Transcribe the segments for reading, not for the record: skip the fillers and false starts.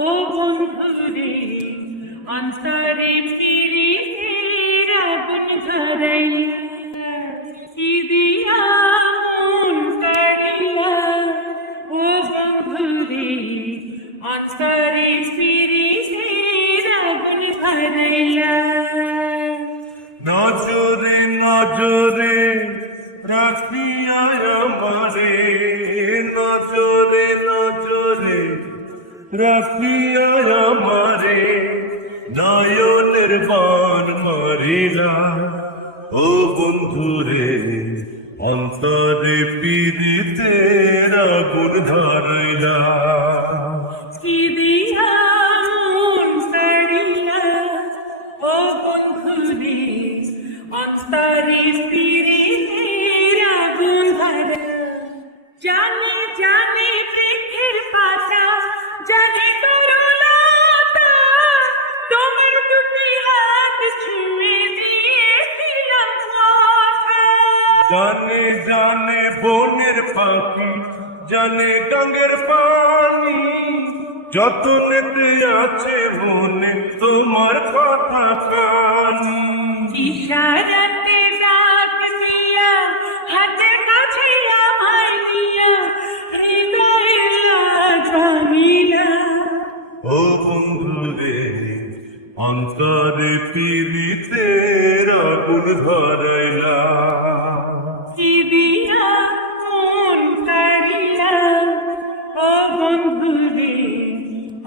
ও বন্ধুরে অন্তরে পিরিতের আগুন ধরাইয়া কি দিয়া মন কাড়িয়া ও বন্ধুরে অন্তরে পিরিতের আগুন ধরাইয়া নজরে নজরে রাখিয়া আমারে নজরে নজরে রাখিয়া আমারে নয়নের বান মারিলা ও বন্ধুরে অন্তরে পীড়িতের আগুন ধরাইলা কি দিয়া মন কাড়িয়া ও বন্ধুরে অন্তরে পিরিতের আগুন ধরাইলা জানে জানে বৃক্ষের পাতা জানে তরুলতা তোমার দুটি হাত ছুঁয়ে দিয়েছিলাম কথা জানে জানে বনের পাখি জানে ডাঙ্গের পানি যতনেতে আছে মনে তোমার কথা কানি ইশারাতে ডাক দিয়া হাতের কাছে আমায় নিয়া হৃদয়ে আজ ভাঙিলা ও বন্ধুরে অন্তরে পীড়িতের আগুন ধরাইলা কি দিয়া মন কাড়িলা ও বন্ধুরে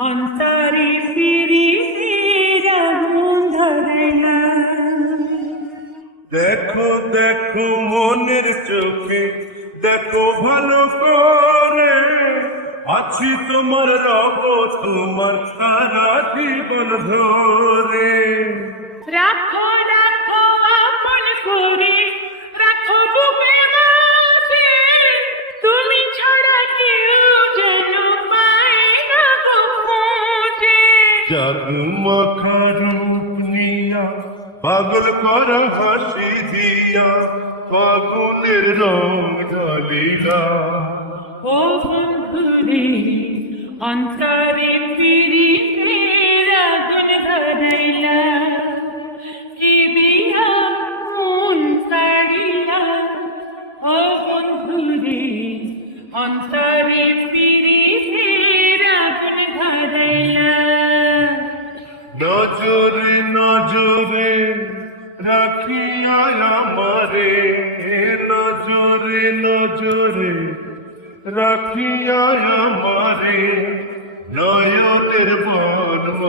অন্তরে পিরিতের আগুন ধরাইলা দেখো দেখো মনের চোখে দেখো ভালো করে আছি তোমার রব তোমার সারা জীবন ধরে রাখো রাখো আপন করে রাখো বুকে বাসে তুমি ছাড়া কেউ যেন পায় না গো খোঁজে জাগমাখা রূপ নিয়া পাগল করা হাসি দিয়া পাগলের রং ঢালিলা ও বন্ধুরে অন্তরে পিরিতের আগুন ধরাইলা কি দিয়া মন কাড়িলা ও বন্ধুরে অন্তরে পিরিতের আগুন ধরাইলা নজরে নজরে রাখিয়া আমারে নজরে নজরে রাখিয়া আমারে নয়নের